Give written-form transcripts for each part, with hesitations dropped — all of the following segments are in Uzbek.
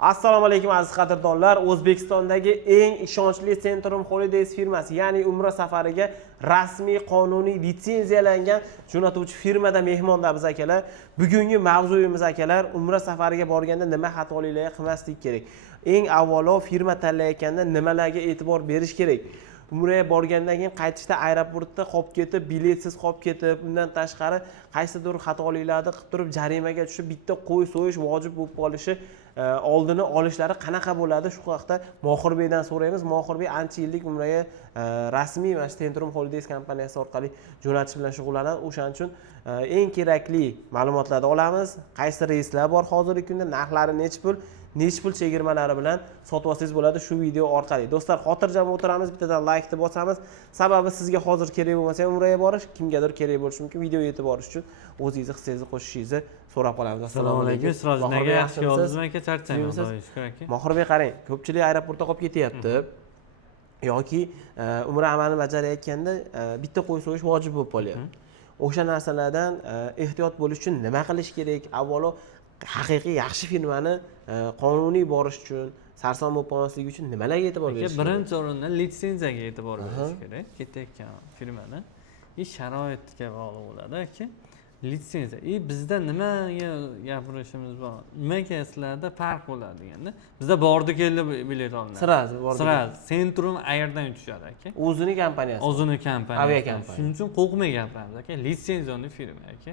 Assalomu alaykum aziz qadrdonlar. O'zbekistondagi eng ishonchli Centrum Holidays firmasi, ya'ni Umra safariga rasmiy qonuniy litsenziyalangan jo'natuvchi firmada mehmonda biz akalar. Bugungi mavzuyimiz akalar, Umra safariga borganda nima xatoliklarga qilmaslik kerak? Eng avvalo firma tanlayotganda nimalarga e'tibor berish kerak? Umraga borgandan keyin qaytishda aeroportda qolib ketib, biletsiz qolib ketib, undan tashqari qaysidir xatoliklarni qilib turib jarimaga tushib bitta qo'y so'yish vojib bo'lib qolishi oldini olishlari qanaqa bo'ladi? Shu haqda Mohirbeydan so'raymiz. Mohirbey ancha yillik Umraga rasmiy mana shu Centrum Holidays kompaniyasi orqali jo'natish bilan shug'ullanadi. O'shaning uchun eng kerakli ma'lumotlarni olamiz. Qaysi reyslar bor hozirgi kunda, narxlari necha pul chegirmalari bilan sotib olsangiz bo'ladi shu video orqali. Do'stlar, xotirjam o'tiramiz, bittadan like deb bosamiz. Sababi sizga hozir kerak bo'lmasa ham Umraga borish, kimgadir kerak bo'lishi mumkin. Video yetib borish uchun o'zingizni hissangizni qo'shishingizni so'rab qolamiz. Assalomu alaykum. Sirojnaga yaxshi yo'ldingizmi aka? Charchaymiz, shukr aka. Mohirbey, qarang, ko'pchilik aeroportda qolib ketyapti. Yoki umra amalini bajarayotganda bitta qo'y so'yish vojib bo'lib qolyapti. O'sha narsalardan ehtiyot bo'lish uchun nima qilish kerak? Avvalo haqiqiy yaxshi firmani qonuniy borish uchun, sarson bo'lib qolmasligi uchun nimalarga e'tibor berish kerak? Birinchi o'rinda litsenziyaga e'tibor berish kerak. Ketayotgan firmani sharoitga bog'liq bo'ladi aka. Litsenziya. Bizda nimaga gapirishimiz bor? Nimaga sizlarda farq bo'ladi deganda, bizda bordi keldi bilet olinadi. Sirasi bordi. Centrum Air'dan uchishadi aka. O'zining kompaniyasi. O'zining kompaniyasi. Aviakompaniya. Shuning uchun qo'rqmay gapiramiz aka. Litsenziyali firma aka.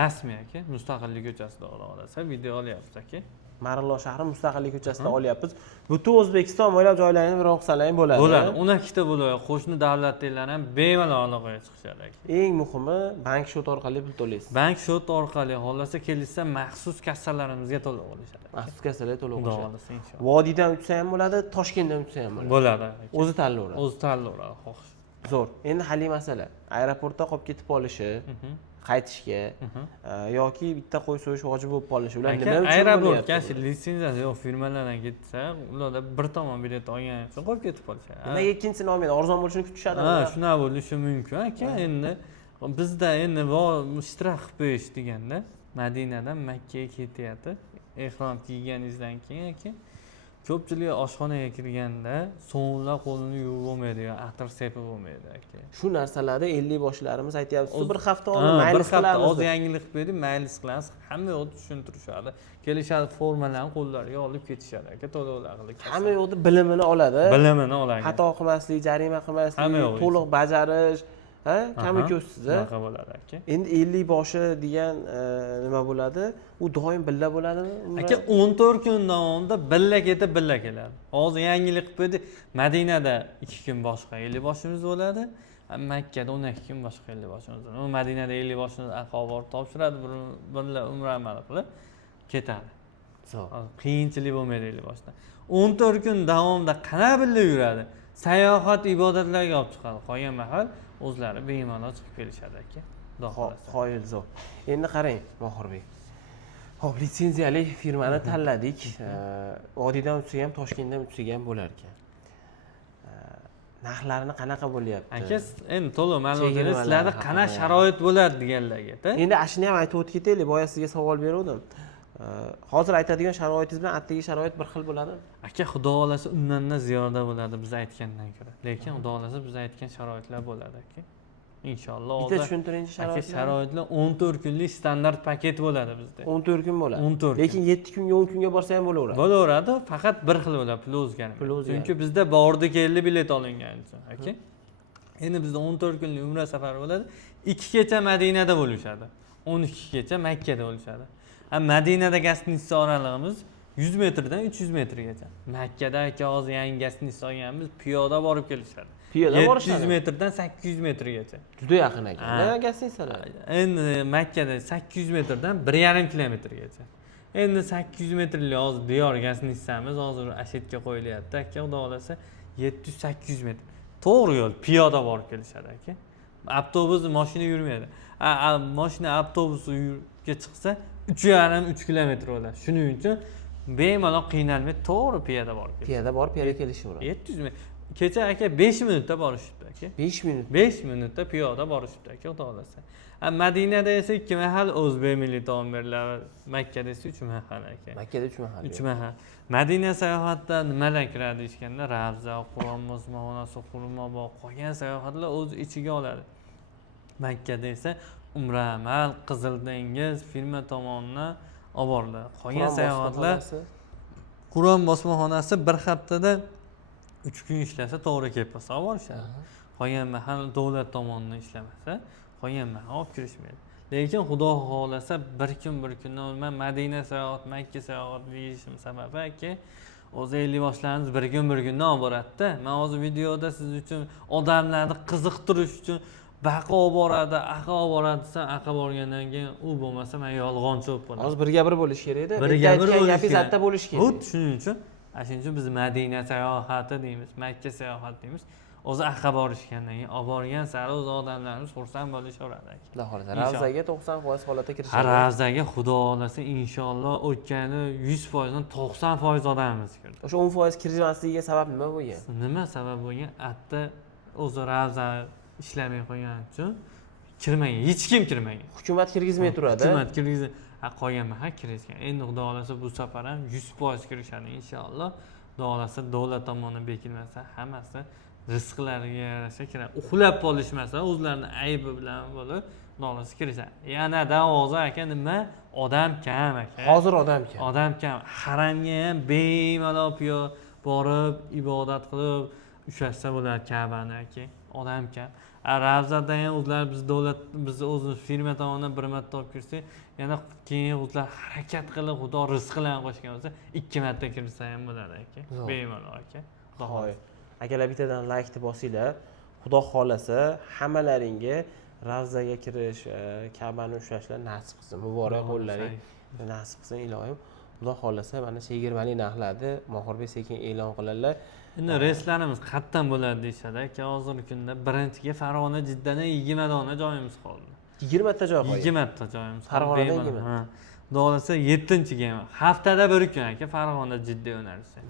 Rasmiy Aka. Mustaqillik ko'chasida olasiz. Video olyapsiz aka. Marg'ilon shahri Mustaqillik ko'chasida olyapmiz. Butun O'zbekiston bo'ylab joylaringiz biroq qilsangiz bo'ladi. Bo'ladi. 12 ta bo'ladi. Qo'shni davlatlar ham bemalol aloqaga chiqishadi aka. Eng muhimi, bank shot orqali pul to'laysiz. Bank shot orqali xohlasa kelsa maxsus kassalarimizga to'lab olishadi. Maxsus kassalarga to'lab olishadi. Xohlasa inshaalloh. Vodiydan uchsa ham bo'ladi, Toshkentdan uchsa ham bo'ladi. Bo'ladi. O'zi tanlayveradi. O'zi tanlayveradi, xohish. Zo'r. Endi hali masala. Aeroportda qolib ketib qolishi, qaytishga yoki bitta qo'y so'yish vojib bo'lib qolishi. Ular nima uchun aeroportga litsenziyasi yo'q firmalardan ketsa, ularda bir tomon bilet olgani uchun qolib ketib qolishadi. Nimaga ikkinchisini olmaydi? Arzon bo'lishini kutishadi. Shunaqa bo'lishi mumkin aka. Endi bizda ishtirok qilib qo'yish deganda Madinadan Makkaga ketyapti. Ehrom kiyganingizdan keyin aka, ko'pchilik oshxonaga kirganda so'nglab qo'lini yuvib bo'lmaydi, atir sepib bo'lmaydi aka. Shu narsalarda 50 boshlarimiz aytyapti. Bir hafta oldin maylis qilamiz. Hozir yangilik qilib berdik, maylis qilamiz. Hamma yo'qni tushuntirishadi. Kelishadi, formalarni qo'llariga olib ketishadi aka, to'lovlar qilib. Hamma yo'qda bilimini oladi. Bilimini oladi. Xato qilmaslik, jarima qilmaslik, to'liq bajarish, kami ko'zsiz. Shunaqa bo'ladi aka. Endi 50 boshi degan nima bo'ladi? U doim billa bo'ladimi? Aka 14 kun davomida billa ketib, billa keladi. Hozir yangilik qilib berdik. Madinada 2 kun boshqa 50 boshimiz bo'ladi. Makkada 12 kun boshqa 50 boshimiz bo'ladi. U Madinada 50 boshimiz aqobor topshiradi, birla umra amali qilib ketadi. Qiyinchilik bo'lmaydi 50 boshda. 14 kun davomida qana billa yuradi. Sayohat, ibodatlarga olib chiqadi. Qolgan mahal o'zlari bemalol chiqib kelishadi aka. Qoyil zo'r. Endi qarang, Mohirbey. Xo'p, litsenziyali firmani tanladik. Vodiydan uchsa ham, Toshkentdan uchsa ham bo'lar ekan. Narxlarini qanaqa bo'lyapti? Aka, endi to'liq ma'lumot berasiz. Sizlarda qanaqa sharoit bo'ladi deganlarga-da. Endi ashuni ham aytib o'tib ketaylik. Boya sizga savol bergandim. Hozir aytadigan sharoitingiz bilan atdagi sharoit bir xil bo'ladimi? Aka, xudo xolasa undan ziyoda bo'ladi biz aytgandan ko'ra. Lekin xudo xolasa biz aytgan sharoitlar bo'ladi aka. Inshaalloh. Bitta tushuntirinchi sharoitlar. Aka, sharoitlar 14 kunlik standart paket bo'ladi bizda. 14 kun bo'ladi. 14. Lekin 7 kunga, 10 kunga borsa ham bo'laveradi. Bo'laveradi, faqat bir xil bo'ladi, pul o'zgarmaydi. Chunki bizda bordi keldi bilet olingani uchun, aka. Endi bizda 14 kunlik umra safari bo'ladi. 2 kecha Madinada bo'lishadi. 12 kecha Makkada bo'lishadi. Madinada Gastnitsa oralig'imiz 100 metrdan 300 metrgacha. Makkada aka hozir yangi Gastnitsa olganmiz, piyoda borib kelishadi. Piyoda borishadi. 700 metrdan 800 metrgacha. Juda yaqin ekan. Nima Gastnitsalar? Endi Makkada 800 metrdan 1,5 kilometrgacha. Endi 800 metrlik hozir diyor Gastnitsamiz hozir ashetga qo'yilyapti. Aka, xudo xolasa 700-800 metr. To'g'ri yo'l piyoda borib kelishadi aka. Avtobus, mashina yurmaydi. Mashina avtobusga chiqsa 3,5-3 kilometr bo'ladi. Shuning uchun bemalol qiynalmay to'g'ri piyoda borib keladi. Piyoda borib, piyoda kelishadi. 700 metr. kecha aka 5 minutda borishibdi aka. 5 minut. 5 minutda piyoda borishibdi aka, xudo xohlasa. Madinada esa 2 mahal o'zbek milliy taom beriladi. Makkada esa 3 mahal aka. Makkada 3 mahal. 3 mahal. Madina sayohatda nimalar kiradi deyishganda, Ravza, Qur'on mosmonasi, xurmo bog', qolgan sayohatlar o'z ichiga oladi. Makkada esa Umra amal, Qizil dengiz firma tomonidan olib boriladi. Qolgan sayohatlar Qur'on bosmaxonasi bir haftada 3 kun ishlasa to'g'ri kelib qolsa olib borishadi. Qolgan mahal davlat tomonidan ishlamasa, qolgan mahal olib kirishmaydi. Lekin xudo xohlasa bir kundan o'lmay Madina sayohat, Makka sayohat deyishim sababi aka, o'zi 50 boshlarimiz bir kundan olib boradi-da. Men hozir videoda siz uchun odamlarni qiziqtirish uchun baqa olib boradi, aqa olib boradi desam, aqa borgandan keyin u bo'lmasa men yolg'onchi bo'lib qolaman. Hozir birga bir bo'lish kerak-da. Birga bir gapingiz bitta bo'lish kerak. Xuddi shuning uchun, shuning uchun biz Madina sayohati deymiz, Makka sayohati deymiz. O'zi aqa borishgandan keyin olib borgan sari o'z odamlarimiz xursand bo'lishaveradi aka. Xudo xohlasa, Ravzaga 90% holatda kirishadi. Ravzaga xudo xohlasa inshaalloh o'tgani 100% dan 90% odamimiz kirdi. O'sha 10% kirmasligiga sabab nima bo'lgan? Nima sabab bo'lgan? Atda o'zi Ravza ishlamay qo'ygan uchun kirmagan, hech kim kirmagan. Hukumat kirgizmay turadi. Hukumat kirgizdi. Qolgan mahal kirishgan. Endi xudo xohlasa bu safar ham 100% kirishadi inshaalloh. Xudo xohlasa davlat tomonidan bekilmasa, hammasi rizqlariga yarasha kiradi. Uxlab qolishmasa, o'zlarini aybi bilan bo'lib, xudo xohlasa kirishadi. Yana-da hozir aka nima? Odam kam aka. Hozir odam kam. Odam kam. Haramga ham bemalol borib, ibodat qilib ushlashsa bo'ladi Ka'bani aka. Odam kam. Ravzada ham o'zlar biz o'zimiz firma tomonidan bir marta olib kirsak, yana keyin o'zlar harakat qilib xudo rizqlarni qo'shgan bo'lsa, 2 marta kirsa ham bo'ladi aka. Bemalol aka. Xo'y. Akalar bittadan like bosinglar. Xudo xolasa hammalaringga Ravzaga kirish, Ka'bani ushlashlar nasib qilsin. Muborak qo'llaring nasib qilsin ilohim. Xudo xolasa mana chegirmali narxlarni Mohirbek sekin e'lon qiladilar. Endi reyslarimiz qayerdan bo'ladi deyshadi aka. Hozirgi kunda birinchiga Farg'ona Jiddadan 20 dona joyimiz qoldi. 20 ta joy qoldi. 20 ta joyimiz qoldi. Farg'onada 20. Ha. Xudo xolasa 7-chiga ham haftada bir kun aka Farg'ona Jidda yo'nalishi.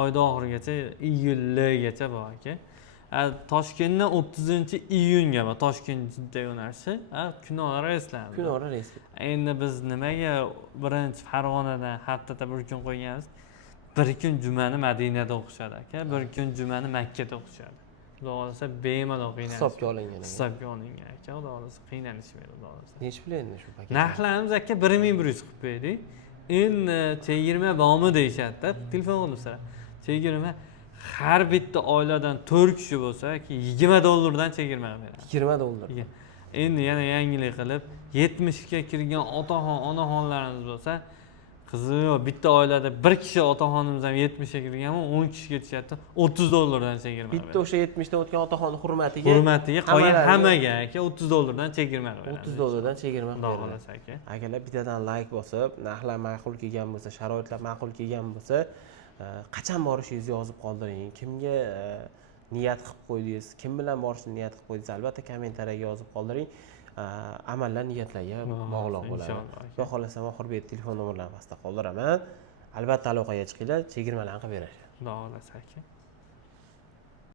Oyda oxirigacha iyulgacha bor aka. Toshkentdan 30-iyunga bor Toshkent Jidda yo'nalishi. Kunora reyslar. Kunora reys. Endi biz nimaga birinchi Farg'onadan haftada bir kun qo'yganmiz? Bir kun jumani Madinada o'qishadi aka, bir kun jumani Makkada o'qishadi. Xudo xolasa bemalol qiynalishmaydi. Hisobga olingan. Hisobga olingan aka, xudo xolasa qiynalishmaydi, xudo xolasa. Nechi pul endi shu paket? Narxlarimiz aka 1100 qilib qo'ydik. Endi chegirma bormi deyshadi-da, telefon qilibsizlar. Chegirma har bitta oiladan 4 kishi bo'lsa, $20 chegirma beradi. $20. Endi yana yangilik qilib 70 ga kirgan otaxon, onaxonlarimiz bo'lsa, qizi yo'q, bitta oilada bir kishi otaxonimiz ham 70 ga kirganmi, 10 kishiga tushyapti, $30 chegirma. Bitta o'sha 70 dan o'tgan otaxonning hurmatiga qolgan hammaga aka $30 chegirma beradi. $30 chegirma beradi aka. Akalar bittadan like bosib, narxlar ma'qul kelgan bo'lsa, sharoitlar ma'qul kelgan bo'lsa, qachon borishingizni yozib qoldiring. Kimga niyat qilib qo'ydingiz, kim bilan borishni niyat qilib qo'ydingiz, albatta kommentariyaga yozib qoldiring. Amallar niyatlarga bog'liq bo'ladi. Xudo xolasa Mohirbek telefon nomerlarini pastda qoldiraman. Albatta aloqaga chiqinglar, chegirmalarni qilib berasiz. Xudo xolasa aka.